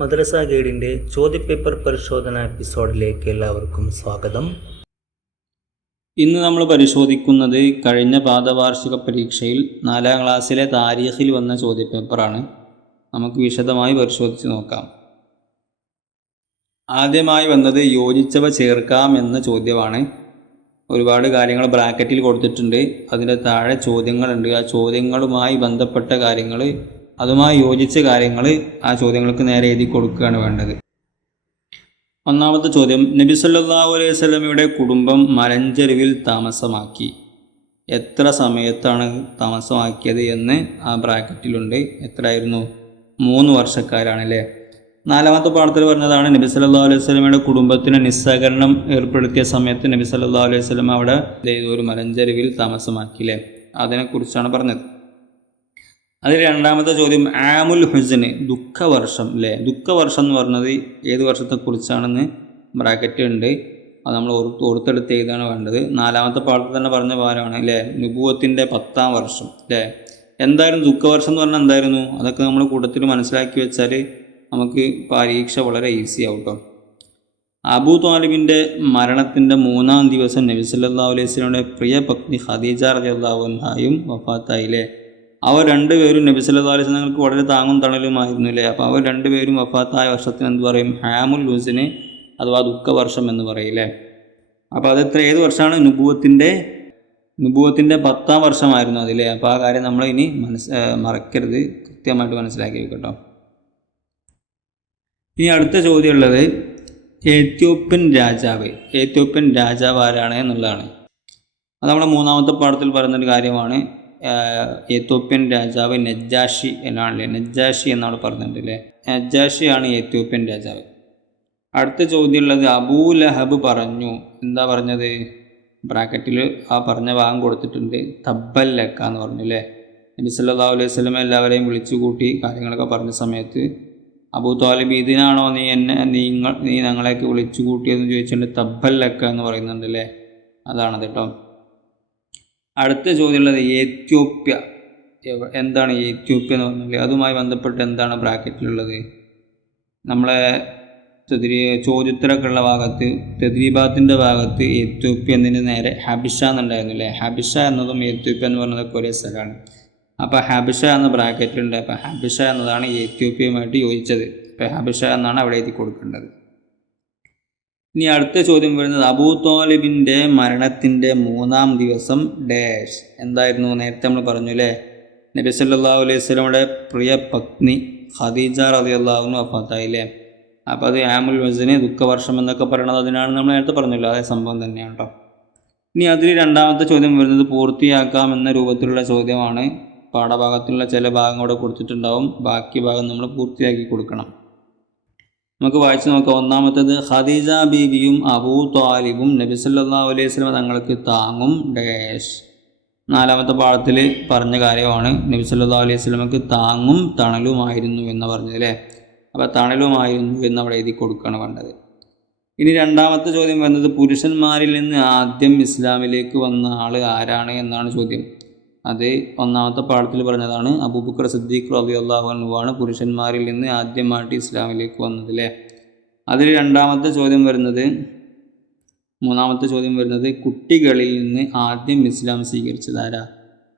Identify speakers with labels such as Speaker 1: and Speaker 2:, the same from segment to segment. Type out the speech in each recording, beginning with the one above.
Speaker 1: മദ്രസ ഗൈഡിന്റെ ചോദ്യപേപ്പർ പരിശോധന എപ്പിസോഡിലേക്ക് എല്ലാവർക്കും സ്വാഗതം.
Speaker 2: ഇന്ന് നമ്മൾ പരിശോധിക്കുന്നത് കഴിഞ്ഞ പാദവാർഷിക പരീക്ഷയിൽ നാലാം ക്ലാസ്സിലെ താരീഖിൽ വന്ന ചോദ്യപേപ്പറാണ്. നമുക്ക് വിശദമായി പരിശോധിച്ച് നോക്കാം. ആദ്യമായി വന്നത് യോജിച്ചവ ചേർക്കാം എന്ന ചോദ്യമാണ്. ഒരുപാട് കാര്യങ്ങൾ ബ്രാക്കറ്റിൽ കൊടുത്തിട്ടുണ്ട്. അതിന്റെ താഴെ ചോദ്യങ്ങളുണ്ട്. ആ ചോദ്യങ്ങളുമായി ബന്ധപ്പെട്ട കാര്യങ്ങൾ അതുമായി യോജിച്ച കാര്യങ്ങൾ ആ ചോദ്യങ്ങൾക്ക് നേരെ എഴുതി കൊടുക്കുകയാണ് വേണ്ടത്. ഒന്നാമത്തെ ചോദ്യം നബി സല്ലല്ലാഹു അലൈഹി വസല്ലമയുടെ കുടുംബം മലഞ്ചെരുവിൽ താമസമാക്കി. എത്ര സമയത്താണ് താമസമാക്കിയത് എന്ന് ആ ബ്രാക്കറ്റിലുണ്ട്. എത്രയായിരുന്നു? മൂന്ന് വർഷക്കാരാണ് അല്ലേ നാലാമത്തെ പാഠത്തിൽ പറഞ്ഞതാണ് നബി സല്ലല്ലാഹു അലൈഹി വസല്ലമയുടെ കുടുംബത്തിന് നിസ്സഹകരണം ഏർപ്പെടുത്തിയ സമയത്ത് നബി സല്ലല്ലാഹു അലൈഹി സ്വലം അവിടെ ഒരു മലഞ്ചെരുവിൽ താമസമാക്കി അല്ലേ അതിനെക്കുറിച്ചാണ് പറഞ്ഞത്. അതിൽ രണ്ടാമത്തെ ചോദ്യം ആമുൽ ഹുസന് ദുഃഖവർഷം അല്ലേ ദുഃഖവർഷം എന്ന് പറഞ്ഞത് ഏത് വർഷത്തെക്കുറിച്ചാണെന്ന് ബ്രാക്കറ്റ് ഉണ്ട്. അത് നമ്മൾ ഓർത്ത് ഓർത്തെടുത്ത് എഴുതാണ് വേണ്ടത്. നാലാമത്തെ പാഠത്തിൽ തന്നെ പറഞ്ഞ ഭാരമാണ് അല്ലേ നുപൂവത്തിന്റെ പത്താം വർഷം അല്ലേ എന്തായിരുന്നു ദുഃഖവർഷം എന്ന് പറഞ്ഞാൽ എന്തായിരുന്നു? അതൊക്കെ നമ്മൾ കൂട്ടത്തിൽ മനസ്സിലാക്കി വെച്ചാൽ നമുക്ക് പരീക്ഷ വളരെ ഈസി ആവും കേട്ടോ അബൂ താലിബിന്റെ മരണത്തിന്റെ മൂന്നാം ദിവസം നബി അലൈഹി സ്വലയുടെ പ്രിയ പത്നി ഖദീജ റളിയല്ലാഹു അള്ളാഹുഹായും വഫാത്തായില്ലേ അവർ രണ്ടുപേരും നബി സല്ലാ അലൈഹി സ്വലങ്ങൾക്ക് വളരെ താങ്ങും തണലുമായിരുന്നു അല്ലേ അപ്പോൾ അവർ രണ്ടുപേരും വഫാത്തായ വർഷത്തിന് എന്ത് പറയും? ഹാമുൽ ലൂസിന് അഥവാ ദുഃഖ വർഷം എന്ന് പറയില്ലേ അപ്പോൾ അത് എത്ര ഏത് വർഷമാണ്? നുബൂവത്തിന്റെ നുബൂവത്തിന്റെ പത്താം വർഷമായിരുന്നു അതില്ലേ അപ്പോൾ ആ കാര്യം നമ്മൾ ഇനി മനസ് മറക്കരുത്. കൃത്യമായിട്ട് മനസ്സിലാക്കി വെക്കട്ടോ. ഇനി അടുത്ത ചോദ്യം ഉള്ളത് ഏത്യോപ്യൻ രാജാവ് ഏത്യോപ്യൻ രാജാവ് ആരാണ് എന്നുള്ളതാണ്. അത് നമ്മുടെ മൂന്നാമത്തെ പാഠത്തിൽ പറയുന്നൊരു കാര്യമാണ്. ആഹ് ഏത്യോപ്യൻ രാജാവ് നജ്ജാഷി എന്നാണല്ലേ? നജ്ജാഷി എന്നാണ് പറഞ്ഞിട്ടുണ്ട് അല്ലേ നജ്ജാഷിയാണ് എത്യോപ്യൻ രാജാവ്. അടുത്ത ചോദ്യം ഉള്ളത് അബൂ ലഹബ് പറഞ്ഞു. എന്താ പറഞ്ഞത്? ബ്രാക്കറ്റിൽ ആ പറഞ്ഞ ഭാഗം കൊടുത്തിട്ടുണ്ട്. തബ്ബൽ ലക്ക എന്ന് പറഞ്ഞു അല്ലേ നബി സല്ലല്ലാഹു അലൈഹി വസല്ലം എല്ലാവരെയും വിളിച്ചു കൂട്ടി കാര്യങ്ങളൊക്കെ പറഞ്ഞ സമയത്ത് അബൂ താലിബ് ഇതിനാണോ നീ എന്നെ നിങ്ങൾ നീ ഞങ്ങളെയൊക്കെ വിളിച്ചു കൂട്ടിയതെന്ന് ചോദിച്ചിട്ടുണ്ട്. തബ്ബൽ ലക്ക എന്ന് പറയുന്നുണ്ട് അല്ലേ അതാണത് കേട്ടോ. അടുത്ത ചോദ്യമുള്ളത് ഏത്യോപ്യ. എന്താണ് ഏത്യോപ്യ എന്ന് പറഞ്ഞാൽ അതുമായി ബന്ധപ്പെട്ട് എന്താണ് ബ്രാക്കറ്റിലുള്ളത്? നമ്മളെ തെതിരി ചോദ്യോത്തരമൊക്കെ ഉള്ള ഭാഗത്ത് തെദ്രീബാത്തിന്റെ ഭാഗത്ത് ഏത്യോപ്യ എന്നതിന് നേരെ ഹബിഷ എന്നുണ്ടായിരുന്നു അല്ലേ ഹബിഷ എന്നതും ഏത്യോപ്യ എന്ന് പറഞ്ഞതൊക്കെ ഒരേ സ്ഥലമാണ്. അപ്പോൾ ഹബിഷ എന്ന ബ്രാക്കറ്റിലുണ്ട്. അപ്പോൾ ഹബിഷ എന്നതാണ് ഏത്യോപ്യയുമായിട്ട് യോജിച്ചത്. അപ്പോൾ ഹബിഷ എന്നാണ് അവിടെ എഴുതി കൊടുക്കേണ്ടത്. ഇനി അടുത്ത ചോദ്യം വരുന്നത് അബൂ തോലിബിന്റെ മരണത്തിന്റെ മൂന്നാം ദിവസം ഡാഷ് എന്തായിരുന്നു? നേരത്തെ നമ്മൾ പറഞ്ഞു അല്ലേ? നബി സല്ലല്ലാഹു അലൈഹി വസല്ലമയുടെ പ്രിയ പത്നി ഖദീജ റളിയല്ലാഹു വഫാത്തായില്ലേ അപ്പോൾ അത് ആമുൽ വസിന് ദുഃഖവർഷം എന്നൊക്കെ പറയുന്നത് അതിനാണ് നമ്മൾ നേരത്തെ പറഞ്ഞല്ലോ. അതേ സംഭവം തന്നെയാണ് കേട്ടോ ഇനി അതിൽ രണ്ടാമത്തെ ചോദ്യം വരുന്നത് പൂർത്തിയാക്കാം എന്ന രൂപത്തിലുള്ള ചോദ്യമാണ്. പാഠഭാഗത്തിലുള്ള ചില ഭാഗം കൂടെ കൊടുത്തിട്ടുണ്ടാവും. ബാക്കി ഭാഗം നമ്മൾ പൂർത്തിയാക്കി കൊടുക്കണം. നമുക്ക് വായിച്ചു നോക്കാം. ഒന്നാമത്തേത് ഖദീജ ബീബിയും അബൂ താലിബും നബി സല്ലല്ലാഹു അലൈഹി വസല്ലം തങ്ങൾക്ക് താങ്ങും ഡാഷ്. നാലാമത്തെ പാഠത്തിൽ പറഞ്ഞ കാര്യമാണ് നബി സല്ലല്ലാഹു അലൈഹി വസല്ലമക്ക് താങ്ങും തണലുമായിരുന്നു എന്ന് പറഞ്ഞത് അല്ലേ? അപ്പോൾ തണലുമായിരുന്നു എന്ന് അവിടെ എഴുതി കൊടുക്കുകയാണ് വേണ്ടത്. ഇനി രണ്ടാമത്തെ ചോദ്യം വരുന്നത് പുരുഷന്മാരിൽ നിന്ന് ആദ്യം ഇസ്ലാമിലേക്ക് വന്ന ആൾ ആരാണ് എന്നാണ് ചോദ്യം. അത് ഒന്നാമത്തെ പാഠത്തിൽ പറഞ്ഞതാണ് അബൂബക്കർ സിദ്ദീഖ് റബി അള്ളാഹുവാണ് പുരുഷന്മാരിൽ നിന്ന് ആദ്യമായിട്ട് ഇസ്ലാമിലേക്ക് വന്നത് അല്ലേ അതിൽ രണ്ടാമത്തെ ചോദ്യം വരുന്നത് മൂന്നാമത്തെ ചോദ്യം വരുന്നത് കുട്ടികളിൽ നിന്ന് ആദ്യം ഇസ്ലാം സ്വീകരിച്ചതാരാ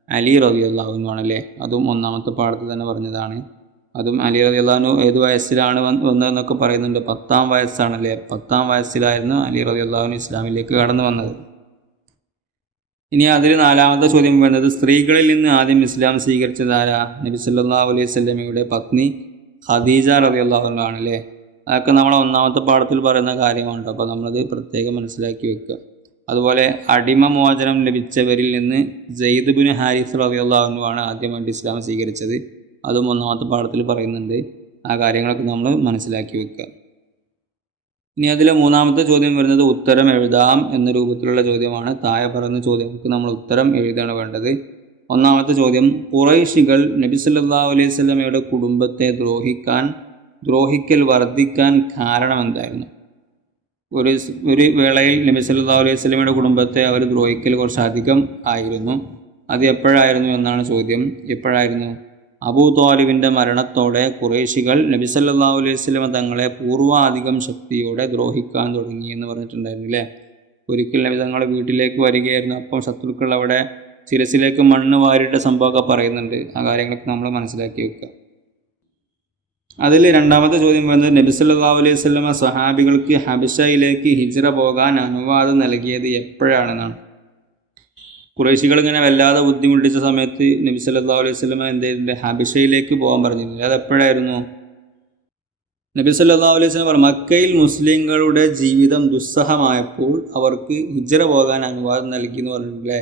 Speaker 2: അലി റബി അള്ളാഹുവാണ് അല്ലേ അതും ഒന്നാമത്തെ പാഠത്തിൽ തന്നെ പറഞ്ഞതാണ്. അതും അലി റബി അള്ളാഹു ഏത് വയസ്സിലാണ് വന്നതെന്നൊക്കെ പറയുന്നുണ്ട്. പത്താം വയസ്സാണല്ലേ പത്താം വയസ്സിലായിരുന്നു അലി റബി അള്ളാഹുവിന് ഇസ്ലാമിലേക്ക് കടന്നു വന്നത്. ഇനി അതിൽ നാലാമത്തെ ചോദ്യം വരുന്നത് സ്ത്രീകളിൽ നിന്ന് ആദ്യം ഇസ്ലാം സ്വീകരിച്ചത് ആരാ? നബി സല്ലല്ലാഹു അലൈഹി സ്വലമിയുടെ പത്നി ഖദീജ അൻഹ ആണല്ലേ അതൊക്കെ നമ്മൾ ഒന്നാമത്തെ പാഠത്തിൽ പറയുന്ന കാര്യമാണ് അപ്പോൾ നമ്മളത് പ്രത്യേകം മനസ്സിലാക്കി വെക്കുക. അതുപോലെ അടിമ മോചനം ലഭിച്ചവരിൽ നിന്ന് ജയ്ദ് ബിൻ അൻഹു ആണ് ആദ്യമായിട്ട് ഇസ്ലാം സ്വീകരിച്ചത്. അതും ഒന്നാമത്തെ പാഠത്തിൽ പറയുന്നുണ്ട്. ആ കാര്യങ്ങളൊക്കെ നമ്മൾ മനസ്സിലാക്കി വെക്കുക. ഇനി അതിലെ മൂന്നാമത്തെ ചോദ്യം വരുന്നത് ഉത്തരം എഴുതാം എന്ന രൂപത്തിലുള്ള ചോദ്യമാണ്. താഴെ പറയുന്ന ചോദ്യങ്ങൾക്ക് നമ്മൾ ഉത്തരം എഴുതാണ് വേണ്ടത്. ഒന്നാമത്തെ ചോദ്യം കുറൈശികൾ നബി സല്ലല്ലാഹു അലൈഹി സ്വലമയുടെ കുടുംബത്തെ ദ്രോഹിക്കാൻ ദ്രോഹിക്കൽ വർദ്ധിക്കാൻ കാരണം എന്തായിരുന്നു? ഒരു ഒരു വേളയിൽ നബി സല്ലല്ലാഹു അലൈഹി സ്വലമയുടെ കുടുംബത്തെ അവർ ദ്രോഹിക്കൽ കുറച്ചധികം ആയിരുന്നു. അത് എപ്പോഴായിരുന്നു എന്നാണ് ചോദ്യം. എപ്പോഴായിരുന്നു? അബൂ താലിബിന്റെ മരണത്തോടെ കുറേശികൾ നബി സല്ലല്ലാഹു അലൈഹി വസല്ലമ തങ്ങളെ പൂർവാധികം ശക്തിയോടെ ദ്രോഹിക്കാൻ തുടങ്ങി എന്ന് പറഞ്ഞിട്ടുണ്ടായിരുന്നു അല്ലേ ഒരിക്കൽ നബി തങ്ങളെ വീട്ടിലേക്ക് വരികയായിരുന്നു. അപ്പം ശത്രുക്കൾ അവിടെ ശിരസിലേക്ക് മണ്ണ് വാരിട്ട സംഭവമൊക്കെ പറയുന്നുണ്ട്. ആ കാര്യങ്ങളൊക്കെ നമ്മൾ മനസ്സിലാക്കി വെക്കുക. അതിൽ രണ്ടാമത്തെ ചോദ്യം പറയുന്നത് നബി അലൈഹി വസല്ലമ സ്വഹാബികൾക്ക് ഹബിഷയിലേക്ക് ഹിജ്റ പോകാൻ അനുവാദം നൽകിയത് എപ്പോഴാണെന്നാണ്. കുറേശികൾ ഇങ്ങനെ വല്ലാതെ ബുദ്ധിമുട്ടിച്ച സമയത്ത് നബി സല്ലാ അലൈഹി സ്വലമ എന്ത് ചെയ്തിട്ടുണ്ട്? ഹബിഷയിലേക്ക് പോകാൻ പറഞ്ഞിരുന്നു. അത് എപ്പോഴായിരുന്നു? നബി സല്ലാ അലൈഹി സ്വലം പറഞ്ഞു മക്കയിൽ മുസ്ലിങ്ങളുടെ ജീവിതം ദുസ്സഹമായപ്പോൾ അവർക്ക് ഹിജറ പോകാൻ അനുവാദം നൽകി എന്ന് പറഞ്ഞിട്ടില്ലേ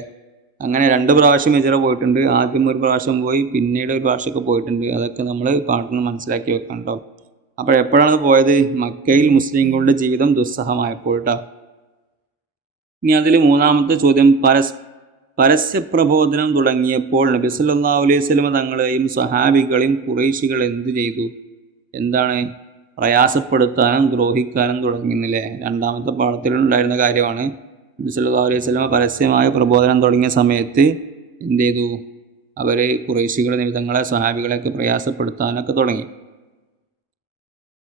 Speaker 2: അങ്ങനെ രണ്ട് പ്രാവശ്യം ഹിജറ പോയിട്ടുണ്ട്. ആദ്യം ഒരു പ്രാവശ്യം പോയി പിന്നീട് ഒരു പ്രാവശ്യമൊക്കെ പോയിട്ടുണ്ട്. അതൊക്കെ നമ്മൾ പാട്ടിന് മനസ്സിലാക്കി വെക്കാം കേട്ടോ അപ്പോൾ എപ്പോഴാണ് പോയത്? മക്കയിൽ മുസ്ലിങ്ങളുടെ ജീവിതം ദുസ്സഹമായപ്പോൾ കേട്ടോ ഇനി അതിൽ മൂന്നാമത്തെ ചോദ്യം പരസ് പരസ്യപ്രബോധനം തുടങ്ങിയപ്പോൾ നബി സല്ലാ അലൈഹി സ്വലമ തങ്ങളെയും സ്വഹാബികളെയും കുറേശികൾ എന്ത് ചെയ്തു? എന്താണ്? പ്രയാസപ്പെടുത്താനും ദ്രോഹിക്കാനും തുടങ്ങുന്നില്ലേ രണ്ടാമത്തെ പാഠത്തിലുണ്ടായിരുന്ന കാര്യമാണ് നബി സല്ലാ അലൈഹി സ്വലമ പരസ്യമായ പ്രബോധനം തുടങ്ങിയ സമയത്ത് എന്ത് ചെയ്തു? അവർ കുറേശികളെ നിമിത്തങ്ങളെ സ്വഹാബികളെയൊക്കെ പ്രയാസപ്പെടുത്താനൊക്കെ തുടങ്ങി.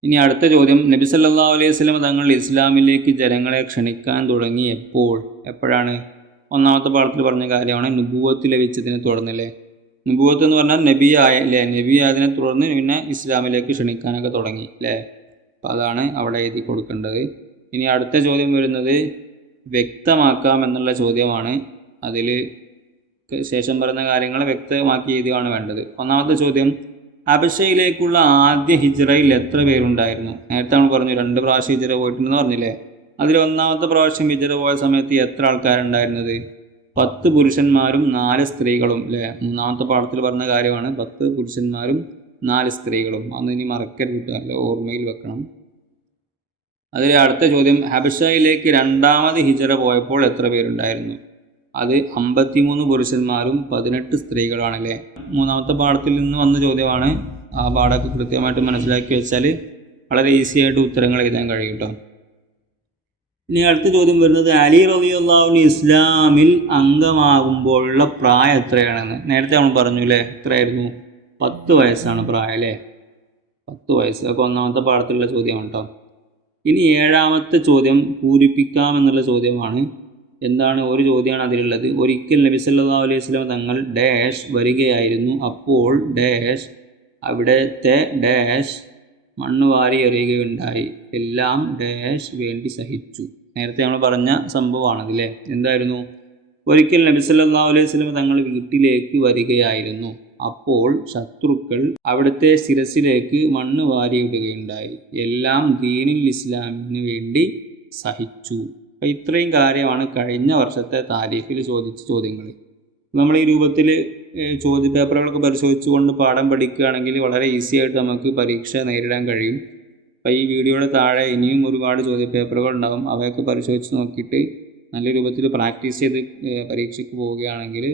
Speaker 2: ഇനി അടുത്ത ചോദ്യം. നബി സല്ലല്ലാഹു അലൈഹി സ്വലമ തങ്ങൾ ഇസ്ലാമിലേക്ക് ജനങ്ങളെ ക്ഷണിക്കാൻ തുടങ്ങി എപ്പോൾ എപ്പോഴാണ്? ഒന്നാമത്തെ പാഠത്തിൽ പറഞ്ഞ കാര്യമാണ് നുബൂവത്ത് ലഭിച്ചതിനെ തുടർന്നല്ലേ? നുബൂവത്ത് എന്ന് പറഞ്ഞാൽ നബി ആയ അല്ലേ നബി ആയതിനെ തുടർന്ന് പിന്നെ ഇസ്ലാമിലേക്ക് ക്ഷണിക്കാനൊക്കെ തുടങ്ങി അല്ലേ അപ്പം അതാണ് അവിടെ എഴുതി കൊടുക്കേണ്ടത്. ഇനി അടുത്ത ചോദ്യം വരുന്നത് വ്യക്തമാക്കാം എന്നുള്ള ചോദ്യമാണ്. അതിൽ ശേഷം പറയുന്ന കാര്യങ്ങൾ വ്യക്തമാക്കി എഴുതിയാണ് വേണ്ടത്. ഒന്നാമത്തെ ചോദ്യം അബശയിലേക്കുള്ള ആദ്യ ഹിജ്റയിൽ എത്ര പേരുണ്ടായിരുന്നു? നേരത്തെ നമ്മൾ പറഞ്ഞു രണ്ട് പ്രാവശ്യം ഹിജ്റ പോയിട്ടുണ്ടെന്ന് പറഞ്ഞില്ലേ? അതിൽ ഒന്നാമത്തെ പ്രാവശ്യം ഹിജ്റ പോയ സമയത്ത് എത്ര ആൾക്കാരുണ്ടായിരുന്നത്? പത്ത് പുരുഷന്മാരും നാല് സ്ത്രീകളും അല്ലേ മൂന്നാമത്തെ പാഠത്തിൽ പറഞ്ഞ കാര്യമാണ് പത്ത് പുരുഷന്മാരും നാല് സ്ത്രീകളും. അന്ന് ഇനി മറക്കരുത് കേട്ടോ, ഓർമ്മയിൽ വെക്കണം. അതിലെ അടുത്ത ചോദ്യം ഹബഷയിലേക്ക് രണ്ടാമത് ഹിജറ പോയപ്പോൾ എത്ര പേരുണ്ടായിരുന്നു? അത് അമ്പത്തിമൂന്ന് പുരുഷന്മാരും പതിനെട്ട് സ്ത്രീകളാണല്ലേ മൂന്നാമത്തെ പാഠത്തിൽ നിന്ന് വന്ന ചോദ്യമാണ് ആ പാഠമൊക്കെ കൃത്യമായിട്ട് മനസ്സിലാക്കി വെച്ചാൽ വളരെ ഈസി ആയിട്ട് ഉത്തരങ്ങൾ എഴുതാൻ കഴിയും കേട്ടോ ഇനി അടുത്ത ചോദ്യം വരുന്നത് അലി റളിയല്ലാഹു ഇസ്ലാമിൽ അംഗമാകുമ്പോഴുള്ള പ്രായം എത്രയാണെന്ന്. നേരത്തെ നമ്മൾ പറഞ്ഞു അല്ലേ എത്രയായിരുന്നു? പത്ത് വയസ്സാണ് പ്രായം അല്ലേ പത്ത് വയസ്സ്. അപ്പോൾ ഒന്നാമത്തെ പാഠത്തിലുള്ള ചോദ്യമാണ് കേട്ടോ ഇനി ഏഴാമത്തെ ചോദ്യം പൂരിപ്പിക്കാം എന്നുള്ള ചോദ്യമാണ്. എന്താണ്? ഒരു ചോദ്യമാണ് അതിലുള്ളത്. ഒരിക്കൽ നബി സല്ലല്ലാഹു അലൈഹി വസല്ലം തങ്ങൾ ഡാഷ് വരികയായിരുന്നു. അപ്പോൾ ഡാഷ് അവിടുത്തെ ഡാഷ് മണ്ണ് വാരി എറിയുകയുണ്ടായി. എല്ലാം ഡാഷ് വേണ്ടി സഹിച്ചു. നേരത്തെ നമ്മൾ പറഞ്ഞ സംഭവമാണത് അല്ലേ എന്തായിരുന്നു? ഒരിക്കൽ നബി സല്ലല്ലാഹു അലൈഹി സ്വലം തങ്ങൾ വീട്ടിലേക്ക് വരികയായിരുന്നു. അപ്പോൾ ശത്രുക്കൾ അവിടുത്തെ ശിരസിലേക്ക് മണ്ണ് വാരിയിടുകയുണ്ടായി. എല്ലാം ദീനിൽ ഇസ്ലാമിന് വേണ്ടി സഹിച്ചു. അപ്പം ഇത്രയും കാര്യമാണ് കഴിഞ്ഞ വർഷത്തെ താരീഖിൽ ചോദിച്ച ചോദ്യങ്ങൾ നമ്മൾ ഈ രൂപത്തിൽ ചോദ്യ പേപ്പറുകളൊക്കെ പരിശോധിച്ചുകൊണ്ട് പാഠം പഠിക്കുകയാണെങ്കിൽ വളരെ ഈസി ആയിട്ട് നമുക്ക് പരീക്ഷ നേരിടാൻ കഴിയും. അപ്പോൾ ഈ വീഡിയോയുടെ താഴെ ഇനിയും ഒരുപാട് ചോദ്യ പേപ്പറുകൾ ഉണ്ടാകും അവയൊക്കെ പരിശോധിച്ച് നോക്കിയിട്ട് നല്ല രൂപത്തിൽ പ്രാക്ടീസ് ചെയ്ത് പരീക്ഷയ്ക്ക് പോവുകയാണെങ്കിൽ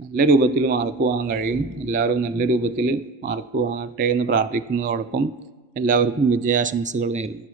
Speaker 2: നല്ല രൂപത്തിൽ മാർക്ക് വാങ്ങാൻ കഴിയും. എല്ലാവരും നല്ല രൂപത്തിൽ മാർക്ക് വാങ്ങട്ടെ എന്ന് പ്രാർത്ഥിക്കുന്നതോടൊപ്പം എല്ലാവർക്കും വിജയാശംസകൾ നേരുന്നു.